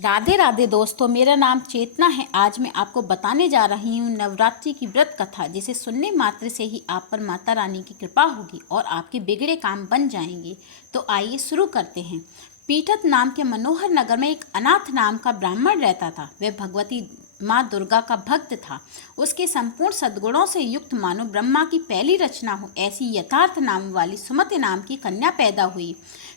राधे राधे दोस्तों, मेरा नाम चेतना है। आज मैं आपको बताने जा रही हूँ नवरात्रि की व्रत कथा, जिसे सुनने मात्र से ही आप पर माता रानी की कृपा होगी और आपके बिगड़े काम बन जाएंगे। तो आइए शुरू करते हैं। पीठत नाम के मनोहर नगर में एक अनाथ नाम का ब्राह्मण रहता था। वह भगवती माँ दुर्गा का भक्त था। उसके संपूर्ण सद्गुणों से युक्त मानो ब्रह्मा की पहली रचना हो, ऐसी यथार्थ नाम वाली सुमति नाम की कन्या पैदा हुई।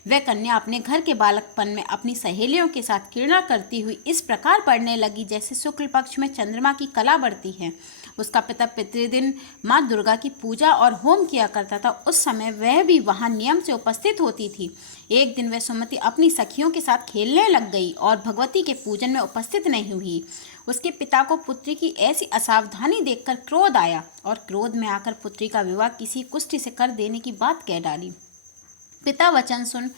वह कन्या अपने घर के बालकपन में अपनी सहेलियों के साथ क्रीड़ा करती हुई इस प्रकार बढ़ने लगी जैसे शुक्ल पक्ष में चंद्रमा की कला बढ़ती है। उसका पिता प्रतिदिन माँ दुर्गा की पूजा और होम किया करता था। उस समय वह भी वहाँ नियम से उपस्थित होती थी। एक दिन वह सुमति अपनी सखियों के साथ खेलने लग गई और भगवती के पूजन में उपस्थित नहीं हुई। उसके पिता को पुत्री की ऐसी असावधानी देखकर क्रोध आया और क्रोध में आकर पुत्री का विवाह किसी कुष्ठ से कर देने की बात कह डाली। पिता वचन सुन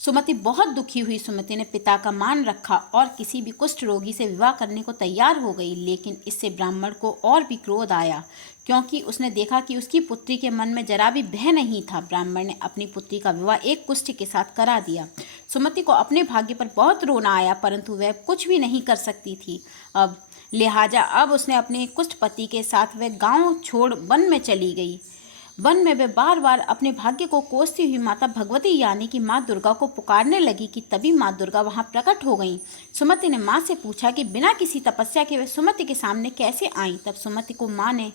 सुमति बहुत दुखी हुई। सुमति ने पिता का मान रखा और किसी भी कुष्ठ रोगी से विवाह करने को तैयार हो गई। लेकिन इससे ब्राह्मण को और भी क्रोध आया, क्योंकि उसने देखा कि उसकी पुत्री के मन में जरा भी भय नहीं था। ब्राह्मण ने अपनी पुत्री का विवाह एक कुष्ठ के साथ करा दिया। सुमति को अपने भाग्य पर बहुत रोना आया, परंतु वह कुछ भी नहीं कर सकती थी। लिहाजा अब उसने अपने कुष्ठ पति के साथ वह गांव छोड़ वन में चली गई। वन में वे बार बार अपने भाग्य को कोसती हुई माता भगवती यानी कि माँ दुर्गा को पुकारने लगी कि तभी माँ दुर्गा वहाँ प्रकट हो गईं। सुमति ने माँ से पूछा कि बिना किसी तपस्या के वे सुमति के सामने कैसे आईं। तब सुमति को माँ ने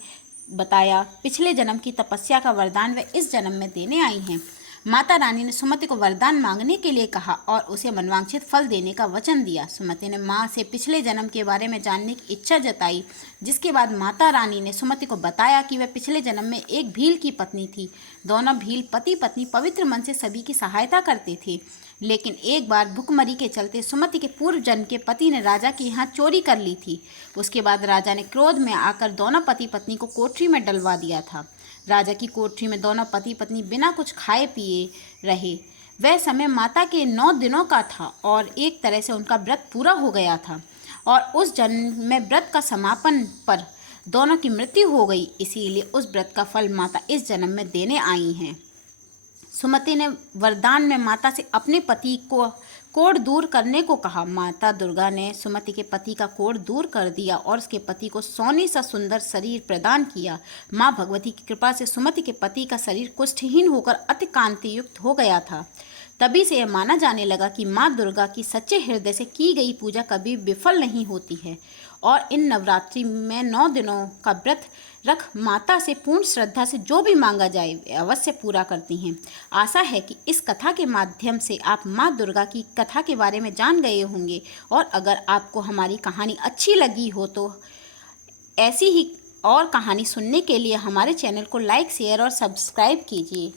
बताया, पिछले जन्म की तपस्या का वरदान वे इस जन्म में देने आई हैं। माता रानी ने सुमति को वरदान मांगने के लिए कहा और उसे मनवांछित फल देने का वचन दिया। सुमति ने माँ से पिछले जन्म के बारे में जानने की इच्छा जताई, जिसके बाद माता रानी ने सुमति को बताया कि वह पिछले जन्म में एक भील की पत्नी थी। दोनों भील पति पत्नी पवित्र मन से सभी की सहायता करते थे। लेकिन एक बार भुखमरी के चलते सुमति के पूर्व जन्म के पति ने राजा के यहाँ चोरी कर ली थी। उसके बाद राजा ने क्रोध में आकर दोनों पति पत्नी को कोठरी में डलवा दिया था। राजा की कोठरी में दोनों पति पत्नी बिना कुछ खाए पिए रहे। वह समय माता के 9 दिनों का था और एक तरह से उनका व्रत पूरा हो गया था और उस जन्म में व्रत का समापन पर दोनों की मृत्यु हो गई। इसीलिए उस व्रत का फल माता इस जन्म में देने आई हैं। सुमति ने वरदान में माता से अपने पति को कोढ़ दूर करने को कहा। माता दुर्गा ने सुमति के पति का कोढ़ दूर कर दिया और उसके पति को सोने सा सुंदर शरीर प्रदान किया। माँ भगवती की कृपा से सुमति के पति का शरीर कुष्ठहीन होकर अति कांति युक्त हो गया था। तभी से यह माना जाने लगा कि माँ दुर्गा की सच्चे हृदय से की गई पूजा कभी विफल नहीं होती है और इन नवरात्रि में 9 दिनों का व्रत रख माता से पूर्ण श्रद्धा से जो भी मांगा जाए वे अवश्य पूरा करती हैं। आशा है कि इस कथा के माध्यम से आप माँ दुर्गा की कथा के बारे में जान गए होंगे और अगर आपको हमारी कहानी अच्छी लगी हो तो ऐसी ही और कहानी सुनने के लिए हमारे चैनल को लाइक, शेयर और सब्सक्राइब कीजिए।